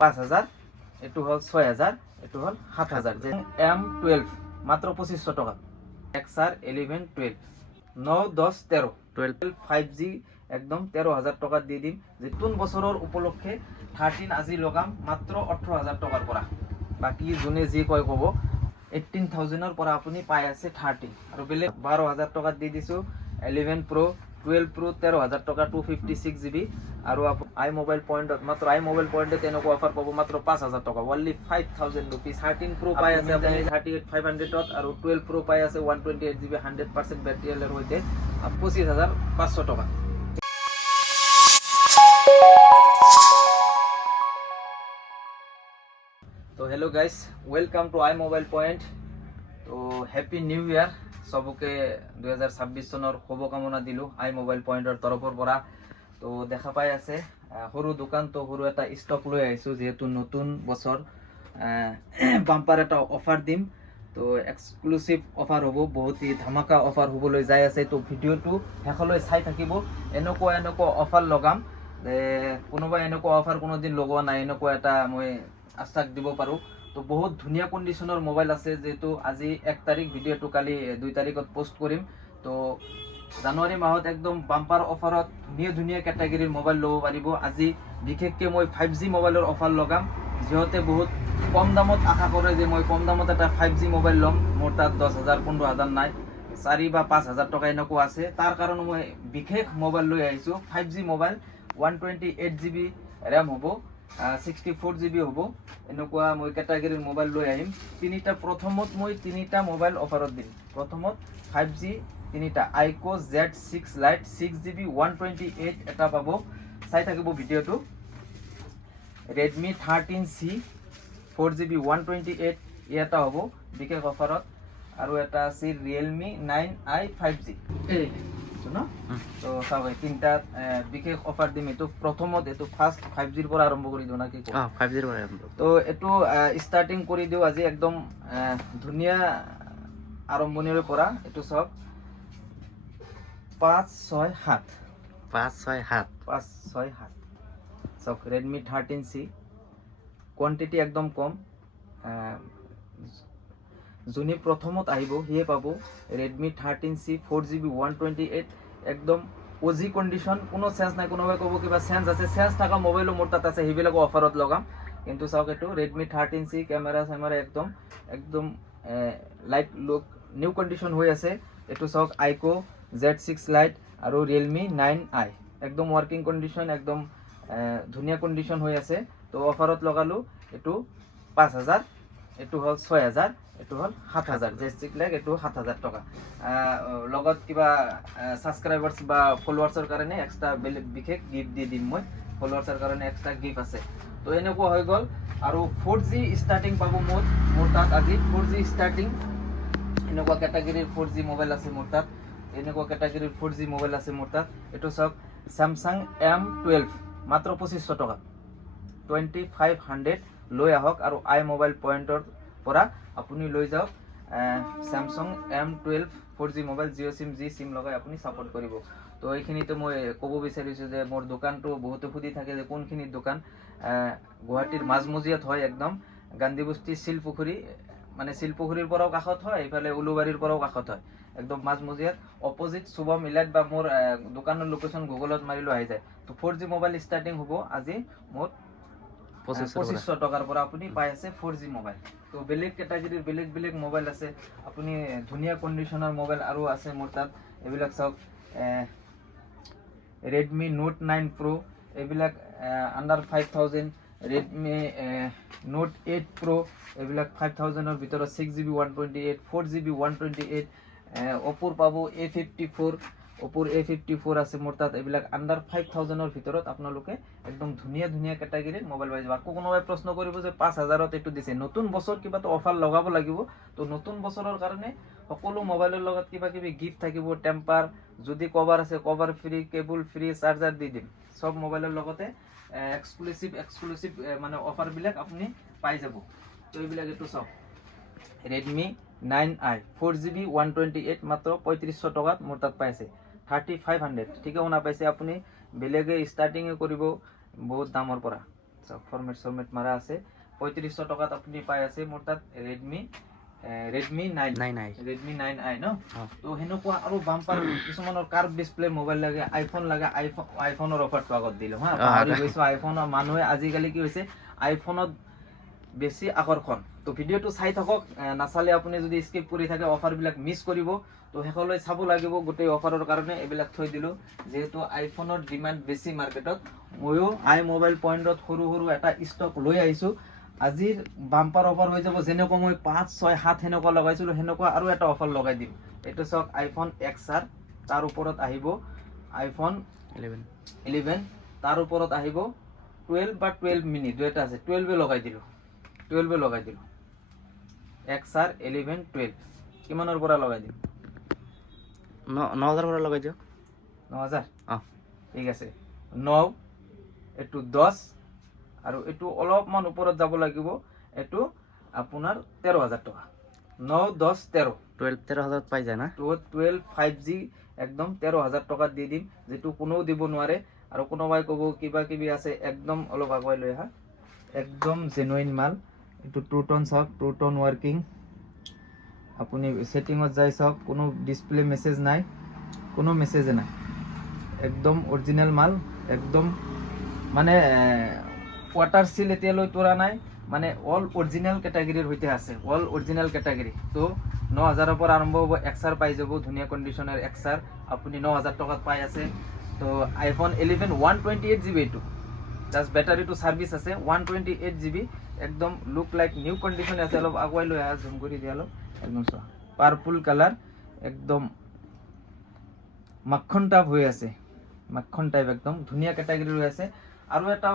5000, এটু হল 6000, এটু হল 7000। যে M12 মাত্র 2500 টাকা। XR 11 12 9 10 13 12 5G একদম 13000 টাকা দিয়ে দিম। যে নতুন বছরের উপলক্ষে 13 আজি লগাম মাত্র 18000 টাকার পৰা। বাকি জুনে যি কয় কব 18000 পৰা আপুনি পাই আছে 30 আৰু বেলেগ 12000 টাকা দি দিছো 11 Pro 12 Pro 13000 টাকা 256GB আৰু আই মোবাইল পয়েন্টত মাত্ৰ আই মোবাইল পয়েন্টে তেনেকুৱা অফার পাবো মাত্র 5000 টাকা only 5000 rupees 13 Pro পাই আছে আপুনি 38500 আৰু 12 Pro পাই আছে 128GB 100% ব্যাটারি এর হইতে 25500 টাকা। তো hello guys, welcome to I mobile point. তো হ্যাপি নিউ ইয়ার সবকে 2026 সনের শুভকামনা দিলো আই মোবাইল পয়েন্টৰ তৰফৰ পৰা। তো দেখা পাই আছে সৰু দোকান, তো সৰু এটা ষ্টক লৈ আহিছো যেহেতু নতুন বছৰ বাম্পাৰ এটা অফাৰ দিম। তো এক্সক্লুসিভ অফাৰ হব, বহুত ধামাকা অফাৰ হবলৈ যাই আছে। তো ভিডিওটো শেষলৈ চাই থাকিব। এনেকুৱা অফাৰ লগাম যে কোনোবাই এনেকুৱা অফাৰ কোনোদিন লগোৱা নাই, এনেকুৱা এটা মই আশ্বাস দিব পাৰো। তো বহুত ধুনীয়া কন্ডিশনৰ মোবাইল আছে, যেহেতু আজি 1 তাৰিখ, ভিডিওটো কালি 2 তাৰিখত পোস্ট কৰিম। তো জানুৱাৰী মাহত একদম বাম্পাৰ অফাৰত ধুনীয়া ক্যাটাগৰীৰ মোবাইল ল'ব পাৰিব। আজি বিশেষকৈ মই 5G মোবাইলৰ অফাৰ লগাম। যিহেতু বহুত কম দামত আশা কৰে যে মই কম দামত এটা 5G মোবাইল ল'ম, মোৰ তাত 10000 15000 নাই, 4 বা 5000 টকা এনেকুৱা আছে। তাৰ কাৰণে মই বিশেষ মোবাইল লৈ আহিছো 5G মোবাইল। 128GB RAM হ'ব, 64GB হ'ব, এনেকুৱা মই ক্যাটাগৰীৰ মোবাইল লৈ আহিম। প্ৰথমত মই তিনিটা মোবাইল অফাৰত দিম। প্ৰথমত 5G তিনিটা আইকো Z6 Lite 6GB 128 এটা পাব, চাই থাকিব ভিডিওটো। Redmi 13C 4GB 128 এটা হ'ব বিশেষ অফাৰত। আৰু এটা আছে Realme 9i 5G তো চাও এই তিনটা বিশেষ অফার দিম। এটো প্রথমত এটো ফার্স্ট 5Gৰ পৰা আৰম্ভ কৰি দিও নাকি? 5Gৰ পৰা আৰম্ভ। তো এটো স্টাৰ্টিং কৰি দিও আজি একদম ধুনীয়া আৰম্ভণিৰ পৰা। এটো সব 567 সব Redmi 13C কোয়ান্টিটি একদম কম। যোনে প্রথমত আহিব হিয়ে পাব Redmi 13C 4GB 128 একদম ওজি কন্ডিশন, কোনো চেঞ্জ নাই। কোনোবাই কব কিবা চেঞ্জ আছে, চেঞ্জ থাকা মোবাইলও মোৰ তাত আছে, সেইবিলাক অফাৰত লগাম। কিন্তু চাওক এটো Redmi 13C ক্যামেরা একদম লাইট লুক নিউ কন্ডিশন হৈ আছে। এটো চাওক আইকো Z6 Lite আৰু Realme 9i একদম ওয়াৰ্কিং কন্ডিশন, একদম ধুনীয়া কন্ডিশন হৈ আছে। তো অফাৰত লগালো এটো 5000, এটো হল 6000, এটো হল 7000। Z6 Lite এটো 7000 টাকা। লগত কিবা সাবস্ক্রাইবার্স বা ফলোয়াৰ্সৰ কাৰণে এক্সট্ৰা বিশেষ গিফট দি দিম মই। ফলোয়াৰ্সৰ কাৰণে এক্সট্ৰা গিফট আছে। তো এনেকুৱা হৈ গল। আৰু 4G স্টাৰ্টিং পাব মোৰ তাত আজি 4G স্টাৰ্টিং। এনেকুৱা ক্যাটাগৰীৰ 4G মোবাইল আছে মোৰ তাত, এনেকুৱা ক্যাটাগৰীৰ 4G মোবাইল আছে মোৰ তাত। এটো সব Samsung M12 মাত্ৰ 2500 টাকা 2500 লৈ আহক আৰু আই মোবাইল পয়েন্টৰ পৰা আপুনি লৈ যাওক Samsung M12 4G mobile. Jio' sim Jio sim লগাই আপুনি সাপোর্ট কৰিব। তো এইখিনিতে মই ক'ব বিচাৰিছো যে মোৰ দোকানটো বহুতে সুধি থাকে যে কোনখিনিত দোকান। গুৱাহাটীৰ মাজমজিয়াত হয়, একদম গান্ধীবস্তি শিলপুখুৰী, মানে শিলপুখুৰীৰ পৰাও কাষত হয়, এইফালে উলুবাৰীৰ পৰাও কাষত হয়, একদম মাজমজিয়াত অপোজিট শুভম ইলাইট বা মোৰ দোকানৰ লোকেশন গুগলত মাৰিলো আহি যায়। তো 4G মোবাইল স্টাৰ্টিং হ'ব আজি মোৰ 2500 টাকাৰ পৰা আপুনি পাই আছে 4G মোবাইল। তো বেলেগ ক্যাটাগৰীৰ বেলেগ মোবাইল আছে, আপুনি ধুনীয়া কন্ডিশনৰ মোবাইল আৰু আছে মোৰ তাত। এইবিলাক চাওক Redmi Note 9 Pro এইবিলাক আন্ডাৰ 5000, Redmi Note 8 Pro এইবিলাক 5000ৰ ভিতৰত 6GB 128 4GB 128। Oppoৰ পাব A54, Oppoৰ A54 আছে মোৰ তাত। এইবিলাক আন্ডাৰ 5000ৰ ভিতৰত আপোনালোকে একদম ধুনীয়া ক্যাটাগৰীৰ মোবাইল পাই যাব। আকৌ কোনোবাই প্ৰশ্ন কৰিব যে 5000ত এটো দিছে, নতুন বছৰ কিবা তো অফাৰ লগাব লাগিব। তো নতুন বছৰৰ কাৰণে সকলো মোবাইলৰ লগত কিবা কিবি গিফট থাকিব। টেম্পাৰ, যদি কভাৰ আছে cover free, cable free, charger দি দিম। সব মোবাইলৰ লগতে এক্সক্লুসিভ মানে অফাৰ বিলাক আপুনি পাই যাব। তো এইবিলাক এটো সব Redmi 9i 4GB 128 মাত্র 3500 টাকাত মোৰ তাত পাইছে 3500। ঠিকে শুনা পাইছে আপুনি, বেলেগে স্টাৰ্টিং কৰিব বহুত দামৰ পৰা। চাওক ফৰমেট মাৰা আছে 3500 টকাত আপুনি পাই আছে মোৰ তাত Redmi 9i ন তো হেনেকুৱা আৰু বাম্পাৰ কিছুমানৰ কাৰ্ভ ডিসপ্লে মোবাইল লাগে আইফোন লাগে আইফোনৰ অফাৰটো আগত দিলো হা পাহৰি গৈছো আইফোনৰ মানুহে আজিকালি কি হৈছে আইফোনত বেছি আকৰ্ষণ তো ভিডিওটো চাই থাকক নাচালে আপুনি যদি স্কিপ কৰি থাকে অফাৰ বিলাক মিস কৰিব তো হেকলৈ চাব লাগিব গোটেই অফাৰৰ কাৰণে এবিলাক থৈ দিলো যেহেতু আইফোনৰ ডিমান্ড বেছি মাৰ্কেটত ময়ো আই মোবাইল পইণ্টত সৰু এটা ষ্টক লৈ আহিছো আজিৰ বাম্পাৰ অফাৰ হৈ যাব যেনেকৈ মই 5 6 7 হেনেকুৱা লগাইছিলো হেনেকুৱা আৰু এটা অফাৰ লগাই দিম এটো সক আইফোন XR তাৰ ওপৰত আহিব আইফোন 11 তাৰ ওপৰত আহিব 12 বা 12 মিনি দুটা আছে 12 লগাই দিলো XR 11 12 কিমানৰ পৰা লগাই দিম 9000 পৰা লগাই দিও 9000 ঠিক আছে 9 এটো 10 আৰু এটো অলপমান ওপৰত যাব লাগিব এটো আপোনাৰ 13000 টকা 9 10 13000 পাই যায় না তো 12 5G একদম 13000 টকা দি দিম যেটো কোনো দিব নোৱাৰে আৰু কোনোবাই কব কিবা কিবি আছে একদম অলপ আগুৱাই লৈ হা একদম জেনুইন মাল এটো ট্ৰুটন সব ট্ৰুটন ওয়ার্কিং আপুনি সেটিংত যাই সব কোনো ডিসপ্লে মেসেজ নাই কোনো মেসেজ নাই একদম অরিজিনাল মাল একদম মানে ওয়াটার সিল এতিয়ালৈ তোৰা নাই মানে অল অৰিজিনাল ক্যাটাগৰিৰ হইতে আছে অল অৰিজিনাল ক্যাটাগৰি তো 9000 পৰা আৰম্ভ হ'ব XR পাই যাব ধুনিয়া কন্ডিশনৰ XR আপুনি 9000 টকাত পাই আছে তো আইফোন 11 128GB টু জাস্ট ব্যাটারি টু সার্ভিস আছে 128GB একদম লুক লাইক নিউ কন্ডিশন আছে অলপ আগুৱাই লৈ আ জুম কৰি দিয়ালো একদম সব পার্পল কালার একদম মাখন টাইপ হৈ আছে মাখন টাইপ একদম ধুনিয়া ক্যাটাগরি হৈ আছে আৰু এটা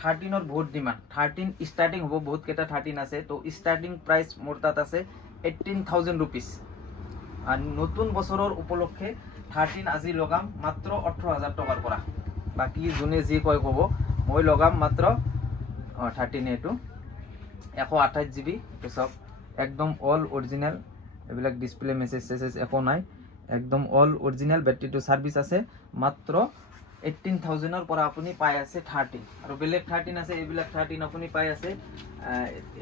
13 ৰ বহুত ডিমান্ড 13 স্টাৰ্টিং হ'ব বহুত কেটা 13 আছে তো স্টাৰ্টিং প্ৰাইস মোৰ তাত আছে 18000 रुपीस আৰ নতুন বছৰৰ উপলক্ষে 13 আজি লগাম মাত্ৰ 18000 টকাৰ পৰা বাকি জুনে যি কয় কব মই লগাম মাত্ৰ 13 এটো 128GB তো সব একদম অল অরিজিনাল এবিলাক ডিসপ্লে মেসেজ একো নাই একদম অল অরিজিনাল ব্যাটারি টু সার্ভিস আছে মাত্ৰ 18000 ৰ পৰা আপুনি পাই আছে 13 আৰু বেলেগ 13 আছে এইবিলাক 13 আপুনি পাই আছে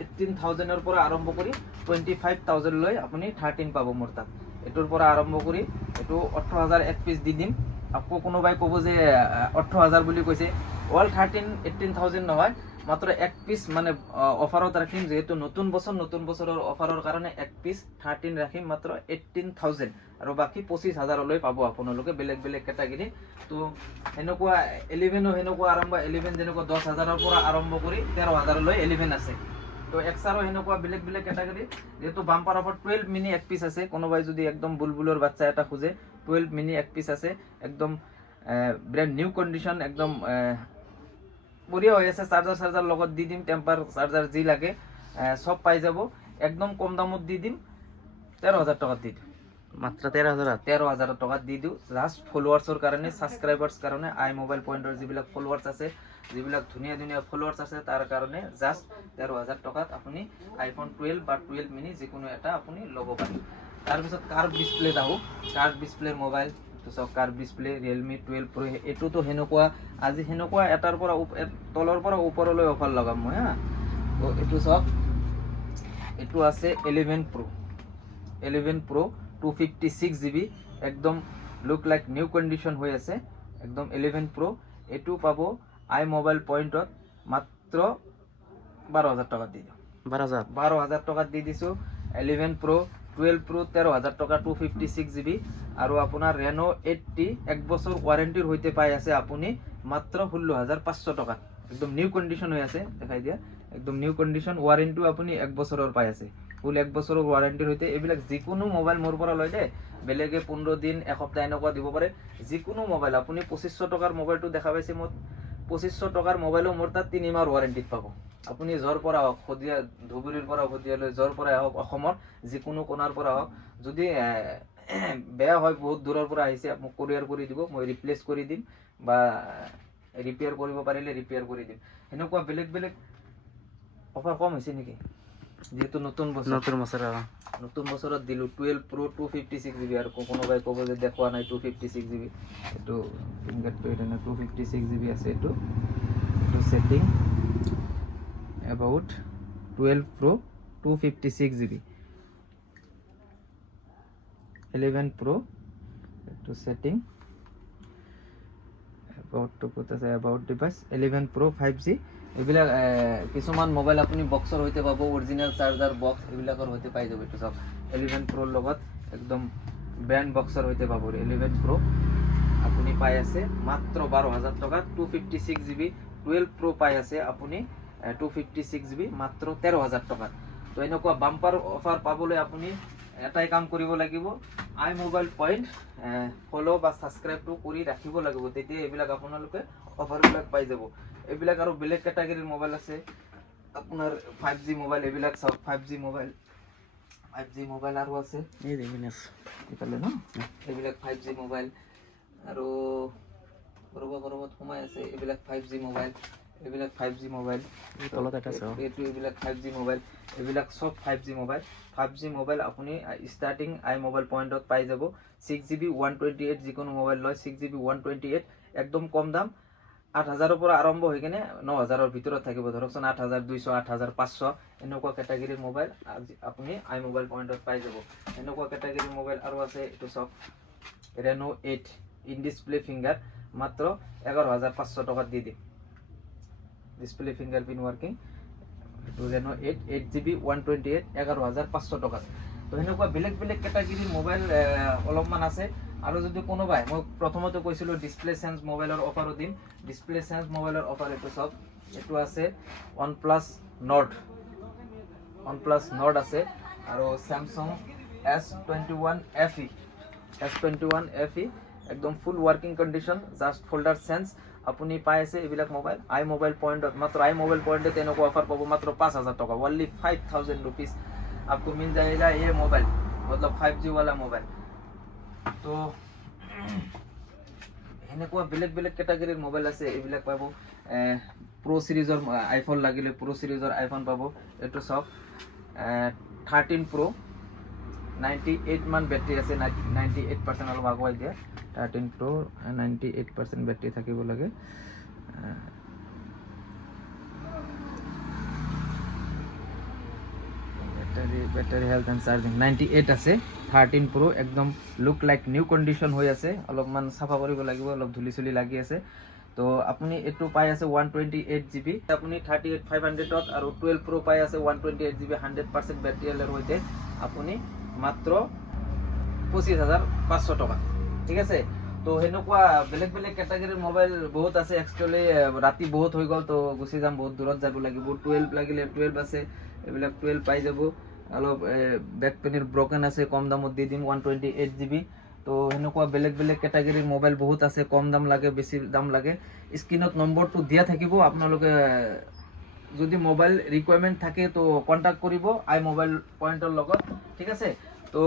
18000 ৰ পৰা আৰম্ভ কৰি 25000 লৈ আপুনি 13 পাব মোৰ তাত এটোৰ পৰা আৰম্ভ কৰি এটো 18000 এক পিস দি দিম আকৌ কোনোবাই কব যে 18000 বুলি কৈছে অল 13 18000 নহয় মাত্ৰ এক পিস মানে অফাৰত ৰাখিম যেহেতু নতুন বছৰৰ অফাৰৰ কাৰণে এক পিস 13 ৰাখিম মাত্ৰ 18000 আৰু বাকি 25000 লৈ পাব আপোনালোকে বেলেগ ক্যাটাগৰি তো হেনকুৱা 11 হেনকুৱা আৰম্ভ 11 যেনকুৱা 10000 ৰ পৰা আৰম্ভ কৰি 13000 লৈ 11 আছে তো XR হেনকুৱা বেলেগ ক্যাটাগৰি যেহেতু বাম্পাৰ অফাৰ 12 মিনি এক পিস আছে কোনোবাই যদি একদম বুলবুলৰ বাচ্চা এটা খুজে 12 মিনি এক পিস আছে একদম ব্ৰ্যান্ড নিউ কন্ডিশন একদম বঢ়িয়া হৈ আছে চাৰ্জাৰ লগত দি দিম টেম্পাৰ চাৰ্জাৰ যি লাগে সব পাই যাব একদম কম দামত দি দিম 13000 টাকা দি দিম মাত্ৰ 13000 টাকা দি দিও জাস্ট ফলোৱাৰ্ছৰ কাৰণে সাবস্ক্ৰাইবাৰ্ছ কাৰণে আই মোবাইল পইণ্টৰ যিবিলাক ফলোৱাৰ্ছ আছে যিবিলাক ধুনিয়া ফলোৱাৰ্ছ আছে তাৰ কাৰণে জাস্ট 13000 টাকাত আপুনি আইফোন 12 বা 12 মিনি যিকোনো এটা আপুনি ল'ব পাৰিব তাৰ পিছত কাৰ্ভ ডিসপ্লে দাও কাৰ্ভ ডিসপ্লেৰ মোবাইল তো সব কাৰ্ভ ডিসপ্লে Realme 12 Pro এটো তো হেনকুৱা আজি হেনকুৱা এটাৰ পৰা তলৰ পৰা ওপৰলৈ অফাৰ লগাম মই হা তো এটো সব এটো আছে 11 Pro 256GB একদম লুক লাইক নিউ কন্ডিশন হৈ আছে একদম 11 Pro এটো পাব আই মোবাইল পইণ্টত মাত্ৰ 12000 টাকা দি দিও 12000 টাকা দি দিছো 11 Pro 12 Pro 13000 টাকা 256GB আৰু আপোনাৰ Reno 80 এক বছৰ ওয়াৰেন্টিৰ হইতে পাই আছে আপুনি মাত্ৰ 16500 টাকা একদম নিউ কন্ডিশন হৈ আছে দেখাই দিয়া একদম নিউ কন্ডিশন ওয়ারেন্টিও আপুনি এক বছৰৰ পাই আছে ফুল এক বছৰৰ ওয়াৰেন্টিৰ হইতে এবিলাক যিকোনো মোবাইল মোৰ পৰা লৈ দে বেলেগে 15 দিন এসপ্তাহ এনেকুৱা দিব পাৰে যিকোনো মোবাইল আপুনি 2500 টাকাৰ মোবাইলটো দেখা পাইছে মই 2500 টাকাৰ মোবাইলও মোৰ তাত 3 মাহৰ ওয়াৰেন্টিত পাব আপুনি জৰ পৰা খদিয়া ধুবুৰীৰ পৰা খদিয়ালৈ জৰ পৰা হওক অসমৰ যিকোনো কোণাৰ পৰা হওক যদি বেয়া হয় বহুত দূৰৰ পৰা আহিছে মোক কোৰিয়াৰ কৰি দিব মই ৰিপ্লেস কৰি দিম বা ৰিপেয়াৰ কৰিব পাৰিলে ৰিপেয়াৰ কৰি দিম এনেকুৱা বেলেগ অফাৰ কম হৈছে নেকি যেহেতু নতুন বছৰত দিলো 12 Pro 256GB আৰু কোনোবাই ক'ব যে দেখুৱা নাই 256GB এটো ফিংগাৰটো এটা 256GB আছে এটো setting about 12 Pro 256 GB 11 Pro একটু setting about to put as about device 11 Pro 5G এইবিলাক কিছুমান মোবাইল আপুনি বক্সৰ হৈতে পাব অৰিজিনাল চাৰ্জাৰ বক্স এইবিলাকৰ হৈতে পাই যাব এইটো সব 11 Pro লগত একদম ব্ৰ্যান্ড বক্সৰ হৈতে পাব 11 Pro আপুনি পাই আছে মাত্ৰ 12000 টকা 256GB 12 Pro পাই আছে আপুনি 256GB মাত্ৰ 13000 টকা তো এনেকুৱা বাম্পাৰ অফাৰ পাবলৈ আপুনি এটাই কাম কৰিব লাগিব আই মোবাইল পইণ্ট ফলো বা সাবস্ক্ৰাইব কৰি ৰাখিব লাগিব তেতিয়া এইবিলাক আপোনালোকে অফাৰবিলাক পাই যাব এইবিলাক আৰু বেলেগ ক্যাটাগৰীৰ মোবাইল আছে আপোনাৰ 5G মোবাইল এইবিলাক সব 5G মোবাইল আৰু আছে এই দেখিনাস ইফালে ন এইবিলাক 5G মোবাইল আৰু কৰবাত সোমাই আছে এইবিলাক 5G মোবাইল এইবিলাক 5G মোবাইল তলত এটা আছে এইবিলাক 5G মোবাইল এইবিলাক সব 5G মোবাইল আপুনি স্টার্টিং আই মোবাইল পয়েন্টত পাই যাব 6GB 128 যিকোনো মোবাইল লয় 6GB 128 একদম কম দাম 8000 ৰ পৰা আৰম্ভ হৈ কিনে 9000 ৰ ভিতৰত থাকিব ধৰকচোন 8200 8500 এনেকুৱা ক্যাটাগৰীৰ মোবাইল আপুনি আই মোবাইল পয়েন্টত পাই যাব এনেকুৱা ক্যাটাগৰীৰ মোবাইল আৰু আছে এটো সব Reno 8 ইন ডিসপ্লে ফিঙ্গাৰ মাত্ৰ 11500 টাকা দি দিম ডিসপ্লে ফিঙ্গাৰপ্ৰিন্ট ওয়াৰ্কিং Reno 8 8GB 128 11500 টাকা তো এনেকুৱা বেলেগ ক্যাটাগৰীৰ মোবাইল অলপমান আছে আৰু যদি কোনোবাই মই প্ৰথমতে কৈছিলো ডিসপ্লে সেন্স মোবাইলৰ অফাৰো দিম ডিসপ্লে সেন্স মোবাইলৰ অফাৰ এটো সব এটো আছে OnePlus Nord আছে আৰু Samsung S21 FE একদম ফুল ওয়াৰ্কিং কন্ডিশন জাস্ট ফোল্ডাৰ সেন্স আপুনি পাই আছে এইবিলাক মোবাইল আই মোবাইল পয়েন্টত মাত্ৰ আই মোবাইল পয়েন্টে তেনেকুৱা অফাৰ পাব মাত্ৰ 5000 টাকা ওনলি 5000 रुपीस आपको मिल जाएगा ये मोबाइल मतलब 5G वाला मोबाइल तो এনেকুৱা বেলেগ ক্যাটাগৰীৰ মোবাইল আছে এইবিলাক পাব প্ৰো সিৰিজৰ আইফোন লাগিলে প্ৰো সিৰিজৰ আইফোন পাব এটো সব 13 Pro 98 মান ব্যাটাৰি আছে 98% অলপ আগুৱাই দিয়া 13 Pro 98% ব্যাটারি থাকিব লাগে ব্যাটারি হেলথ এন্ড চার্জিং 98 আছে 13 Pro একদম লুক লাইক নিউ কন্ডিশন হৈ আছে অলপমান সাফা কৰিব লাগিব অলপ ধুলি লাগি আছে তো আপুনি এটো পাই আছে 128GB আপুনি 38500 ত আৰু 12 Pro পাই আছে 128GB 100% ব্যাটাৰি এলৰ হৈতে আপুনি মাত্ৰ 25500 টাকা ঠিক আছে তো হেনেকুৱা বেলেগ ক্যাটাগৰীৰ মোবাইল বহুত আছে একচুয়ালি ৰাতি বহুত হৈ গল তো গুছি যাম বহুত দূৰত যাব লাগিব 12 লাগিলে 12 আছে এইবিলাক 12 পাই যাব অলপ ব্যাক পেনৰ ব্ৰকেন আছে কম দামত দি দিম 128GB তো হেনেকুৱা বেলেগ ক্যাটাগৰীৰ মোবাইল বহুত আছে কম দাম লাগে বেছি দাম লাগে স্ক্ৰিনত নম্বৰটো দিয়া থাকিব আপোনালোকে যদি মোবাইল ৰিকোয়াৰমেন্ট থাকে তো কন্টাক্ট কৰিব আই মোবাইল পয়েন্টৰ লগত ঠিক আছে তো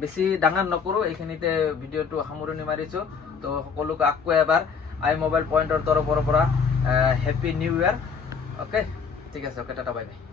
বেছি ডাঙৰ নকৰো এইখিনিতে ভিডিওটো সামৰণি মাৰিছো তো সকলোকে আকৌ এবাৰ আই মোবাইল পয়েন্টৰ তৰফৰ পৰা হ্যাপি নিউ ইয়াৰ ওকে ঠিক আছে ওকে টাটা বাই বাই